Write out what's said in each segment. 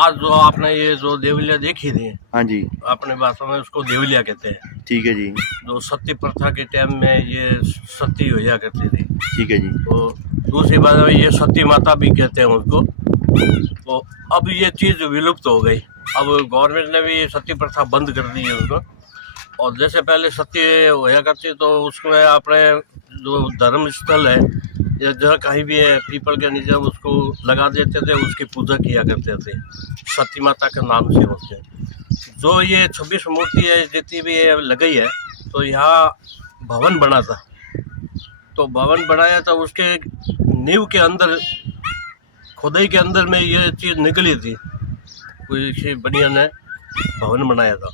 आज जो आपने ये जो देवलिया देखी थी, हाँ जी, अपने भाषा में उसको देवलिया कहते हैं। ठीक है जी, जो सती प्रथा के टाइम में ये सती होया करती थी। ठीक है जी, तो दूसरी बात में ये सती माता भी कहते हैं उसको। तो अब ये चीज़ विलुप्त हो गई। अब गवर्नमेंट ने भी सती प्रथा बंद कर दी है उसको। और जैसे पहले सती होया करती तो उसमें अपने जो धर्म स्थल है या जहाँ कहीं भी है पीपल के नीचे उसको लगा देते थे, उसकी पूजा किया करते थे सती माता के नाम से उसके। जो ये 26 मूर्ति है जितनी भी लगाई है, तो यहाँ भवन बना था। तो भवन बनाया था, उसके नींव के अंदर खुदाई के अंदर में ये चीज़ निकली थी। कोई किसी बढ़िया ने भवन बनाया था।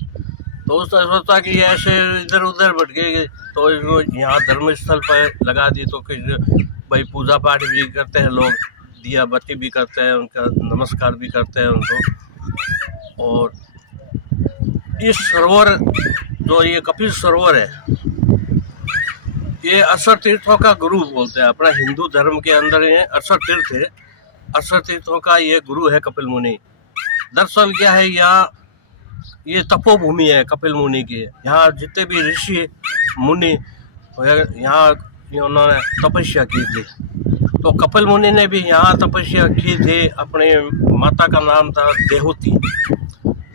तो उसने सोचा कि ऐसे इधर उधर भटकेगी तो इसको यहाँ धर्म स्थल पर लगा दी। तो कुछ भाई पूजा पाठ भी करते हैं लोग, दिया बत्ती भी करते हैं, उनका नमस्कार भी करते हैं उनको। और इस सरोवर जो ये कपिल सरोवर है, ये 68 तीर्थों का गुरु बोलते हैं। अपना हिंदू धर्म के अंदर ये 68 तीर्थ है। 68 तीर्थों का ये गुरु है कपिल मुनि। दरअसल क्या है, यहाँ ये तपोभूमि है कपिल मुनि की। यहाँ जितने भी ऋषि मुनि यहाँ उन्होंने तपस्या की थी। तो कपिल मुनि ने भी यहाँ तपस्या की थी। अपने माता का नाम था देवहूति।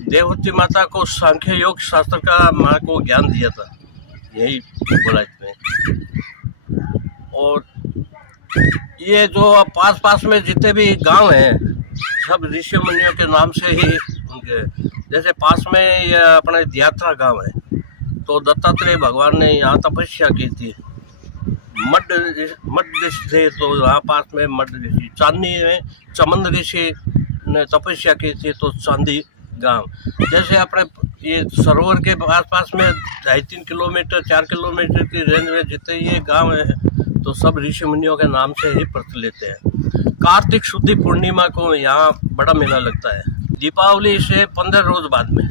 देवहूति माता को सांख्य योग शास्त्र का माँ को ज्ञान दिया था, यही बोला इसमें। और ये जो पास में जितने भी गांव हैं सब ऋषि मुनियों के नाम से ही उनके। जैसे पास में ये अपने दियात्रा गांव है, तो दत्तात्रेय भगवान ने यहाँ तपस्या की थी। मड ऋषि थे, तो यहाँ पास में मड ऋषि। चांदी में चमन ऋषि ने तपस्या की थी, तो चांदी गांव। जैसे अपने ये सरोवर के पास में 2.5-3 किलोमीटर 4 किलोमीटर की रेंज में जितने ये गांव है, तो सब ऋषि मुनियों के नाम से ही प्रचलित है। कार्तिक शुद्धि पूर्णिमा को यहाँ बड़ा मेला लगता है। दीपावली से 15 रोज बाद में।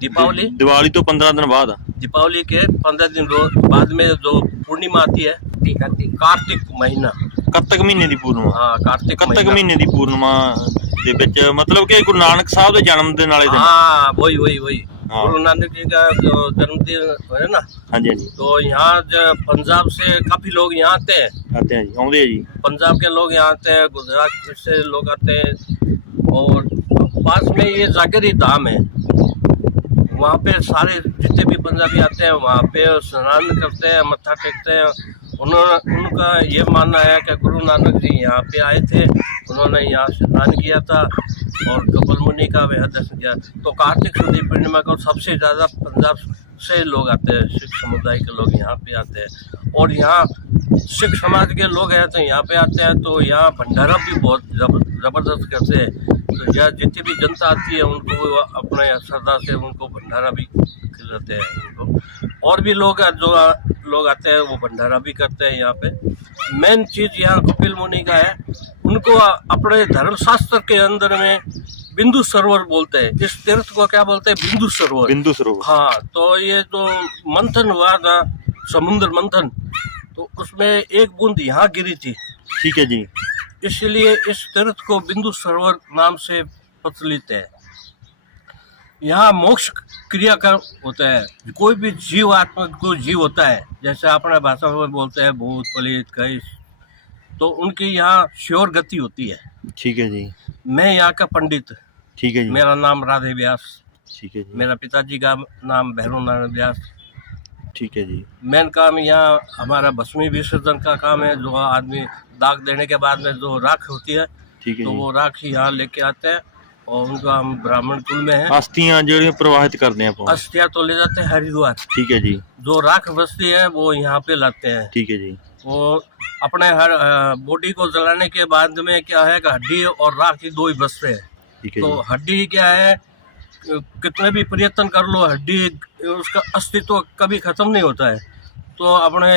दिवाली तो 15 दिन बाद। दीपावली के 15 दिन रोज बाद में जो पूर्णिमा आती है, कार्तिक महीना। कत्तक महीने की पूर्णिमा। हाँ, कत्तक महीने की पूर्णिमा ਦੇ ਵਿੱਚ मतलब कि गुरु नानक साहब के जन्मदिन वाले दिन। हाँ, वही गुरु नानक जी का जो जन्मदिन है ना। हाँ जी, हाँ जी। तो यहाँ पंजाब से काफी लोग यहाँ आते हैं जी, आउंदे हैं जी। पंजाब के लोग यहाँ आते हैं, गुजरात से लोग आते हैं। और पास में ये जागीरी धाम है, वहाँ पे सारे जितने भी पंजाबी आते हैं वहाँ पे स्नान करते हैं, मत्था टेकते हैं। उनका ये मानना है कि गुरु नानक जी यहाँ पे आए थे, उन्होंने यहाँ स्नान किया था और कपिल मुनि का भी दर्शन किया। तो कार्तिक शुद्धि पूर्णिमा को सबसे ज़्यादा पंजाब से लोग आते हैं, सिख समुदाय के लोग यहाँ पे आते हैं। और यहाँ सिख समाज के लोग हैं तो यहाँ पे आते हैं। तो यहाँ भंडारा भी बहुत ज़बरदस्त करते हैं। तो यहाँ जितनी भी जनता आती है उनको अपने श्रद्धा से उनको भंडारा भी खिलाते हैं उनको। और भी लोग जो लोग आते हैं वो भंडारा भी करते हैं यहाँ पे। मेन चीज़ यहाँ कपिल मुनि का है, उनको अपने धर्मशास्त्र के अंदर में बिंदु सरोवर बोलते हैं। इस तीर्थ को क्या बोलते हैं? बिंदु सरोवर। बिंदु सरोवर। हाँ, तो ये जो मंथन हुआ था, समुद्र मंथन, तो उसमें एक बूंद यहाँ गिरी थी। ठीक है जी। इसलिए इस तीर्थ को बिंदु सरोवर नाम से प्रचलित है। यहाँ मोक्ष क्रिया का होता है। कोई भी जीव आत्मा को जीव होता है, जैसे अपने भाषा में बोलते हैं भूत प्रेत कैस, तो उनकी यहाँ श्योर गति होती है। ठीक है जी। मैं यहाँ का पंडित। ठीक है जी। मेरा नाम राधे व्यास। ठीक है जी। मेरा पिताजी का नाम भैरव नारायण व्यास। ठीक है जी। मेन काम यहाँ हमारा भस्मी विसर्जन का काम है। जो आदमी दाग देने के बाद में जो राख होती है, ठीक है, तो वो राख यहाँ लेके आते हैं और उनका हम ब्राह्मण कुल में है। अस्थियां जो प्रवाहित करते हैं। अस्थियां तो ले जाते हैं हरिद्वार। ठीक है जी। जो राख बचती है वो यहाँ पे लाते हैं। ठीक है जी। वो अपने हर बॉडी को जलाने के बाद में क्या है कि हड्डी और राख ही दो ही बचते हैं। ठीक है। तो हड्डी क्या है, कितने भी प्रयत्न कर लो, हड्डी उसका अस्तित्व कभी खत्म नहीं होता है। तो अपने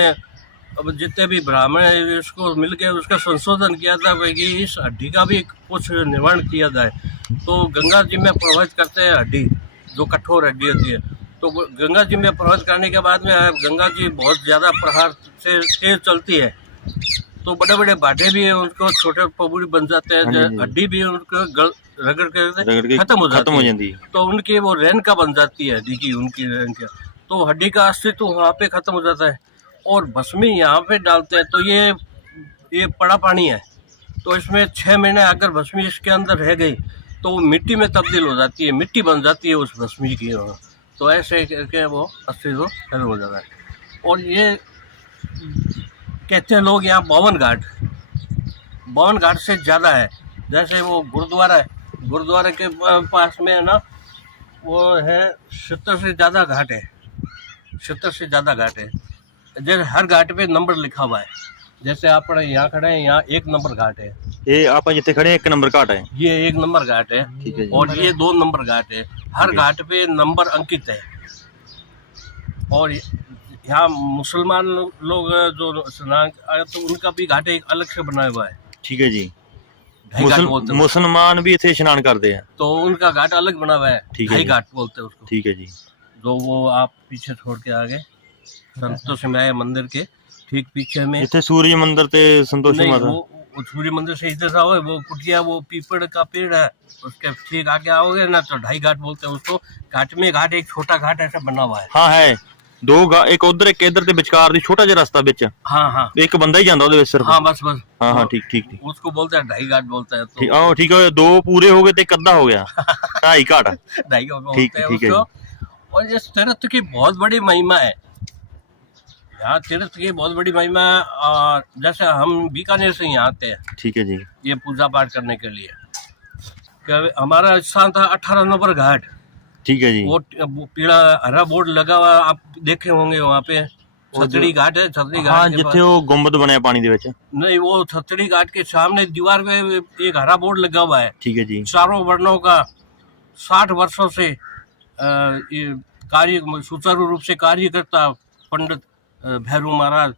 अब जितने भी ब्राह्मण इसको मिलके उसका संशोधन किया था कि इस हड्डी का भी कुछ निर्माण किया जाए। तो गंगा जी में प्रवाहित करते हैं हड्डी, जो कठोर हड्डी होती है। तो गंगा जी में प्रवाहित करने के बाद में गंगा जी बहुत ज़्यादा प्रहार से तेज चलती है। तो बड़े बड़े बाटे भी है उनको, छोटे पबूड़ी बन जाते हैं, हाँ जी, हाँ जी। हड्डी भी उनको रगड़ रगड़ के के खत्म हो खत्म हो जाती है। जाती है। तो उनकी वो रेन का बन जाती है, हड्डी की, उनकी रेन का, तो हड्डी का अस्तित्व वहाँ पे खत्म हो जाता है। और भस्मी यहाँ पे डालते हैं तो ये पड़ा पानी है, तो इसमें 6 महीने अगर भस्मी इसके अंदर रह गई तो वो मिट्टी में तब्दील हो जाती है, मिट्टी बन जाती है उस भस्मी की। तो ऐसे करके वो अस्तित्व खत्म हो जाता है। और ये कहते हैं लोग यहाँ 52 घाट से ज़्यादा है। जैसे वो गुरुद्वारा है, गुरुद्वारे के पास में है ना, वो है 70 से ज़्यादा घाट है, 70 से ज़्यादा घाट है। जैसे हर घाट पे नंबर लिखा हुआ है। जैसे आप यहाँ खड़े हैं, यहाँ 1 नंबर घाट है, ये आप जिथे खड़े हैं 1 नंबर घाट है। ये 1 नंबर घाट है। ठीक है जी। और ये 2 नंबर घाट है। हर घाट पे नंबर अंकित है। और यहाँ मुसलमान लोग जो स्नान, तो उनका भी घाट एक अलग से बनाया हुआ है। ठीक है जी। ढाई घाट बोलते हैं, मुसलमान भी इथे स्नान करते हैं। तो उनका घाट अलग बना हुआ है, ठीक है ढाई जी। घाट बोलते हैं उसको। ठीक है जी। जो वो आप पीछे छोड़ के आ गए संतोषी माता मंदिर के ठीक पीछे में, इथे सूर्य मंदिर ते संतोषी नहीं, माता। वो सूर्य मंदिर से इधर आओगे, वो कुटिया, वो पीपड़ का पेड़ है, उसके ठीक आगे आओगे ना तो ढाई घाट बोलते हैं उसको। घाट में घाट, एक छोटा घाट ऐसा बना हुआ है। हाँ है, 2 एक उधर एक इधर ते विचकार दी छोटा जिहा रास्ता विच, हाँ हाँ एक बंदा ही जांदा ओदे विच सिर्फ। हाँ, बस बस। हाँ हाँ, ठीक ठीक ठीक। उसको बोलते हैं ढाई घाट बोलते हैं। ठीक, तो ठीक है, 2 पूरे हो गए ते एक अद्धा हो गया, 2.5 घाट। ढाई घाट ठीक बोलते हैं ठीक है उसको। और इस तीर्थ की बहुत बड़ी महिमा है। यहाँ तीर्थ की बहुत बड़ी महिमा है। और जैसे हम बीकानेर से यहाँ आते हैं ठीक है जी। ये पूजा पाठ करने के लिए, कि हमारा स्थान था 18 नंबर घाट। ठीक है जी। वो पीला हरा बोर्ड लगा हुआ, आप देखे होंगे वहाँ पे, छतड़ी घाट है। छतड़ी घाट हाँ, के जिथे वो गुंबद बनया पानी दे विच। नहीं, वो छतड़ी घाट के सामने दीवार पे एक हरा बोर्ड लगा हुआ है। ठीक है जी। चारों वर्णों का 60 वर्षों से ये कार्य सुचारू रूप से कार्य करता पंडित भैरू महाराज,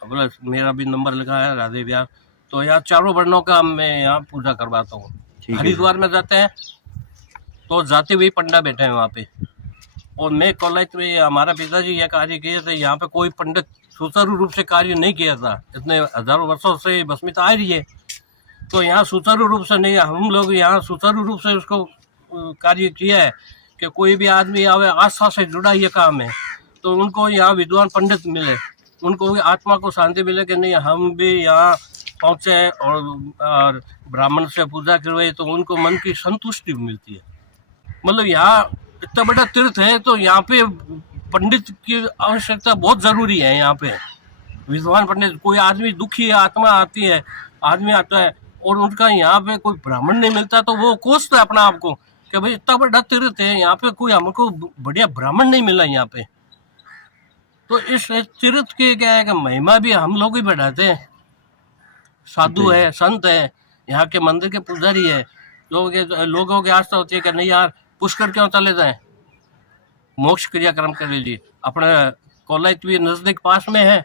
बोला मेरा भी नंबर लिखा है राधे व्यास। तो यहाँ चारों वर्णों का मैं यहाँ पूजा करवाता हूँ। ठीक है। हरिद्वार में जाते हैं तो जाते हुए पंडा बैठे हैं वहाँ पे। और मैं कॉलेज में, हमारा पिताजी यह कार्य किए थे, यहाँ पे कोई पंडित सुचारू रूप से कार्य नहीं किया था। इतने हजारों वर्षों से भस्मिता आ रही है, तो यहाँ सुचारू रूप से नहीं, हम लोग यहाँ सुचारू रूप से उसको कार्य किया है कि कोई भी आदमी आवे, आस्था से जुड़ा ये काम है, तो उनको यहाँ विद्वान पंडित मिले, उनको आत्मा को शांति मिले कि नहीं हम भी यहाँ पहुँचे और ब्राह्मण से पूजा करवाई, तो उनको मन की संतुष्टि मिलती है। मतलब यहाँ इतना बड़ा तीर्थ है, तो यहाँ पे पंडित की आवश्यकता बहुत जरूरी है। यहाँ पे विद्वान पंडित, कोई आदमी दुखी है, आत्मा आती है, आदमी आता है और उनका यहाँ पे कोई ब्राह्मण नहीं मिलता, तो वो कोसता है अपना आप को कि भाई इतना बड़ा तीर्थ है, यहाँ पे कोई हमको बढ़िया ब्राह्मण नहीं मिला यहाँ पे। तो इस तीर्थ की क्या है कि महिमा भी हम लोग ही बढ़ाते हैं। साधु है, संत है, यहाँ के मंदिर के पुजारी है, लोगों की आस्था होती है कि नहीं यार पुष्कर क्यों चले जाए, मोक्ष क्रियाक्रम कर लीजिए। अपने कॉलेज भी नजदीक पास में है,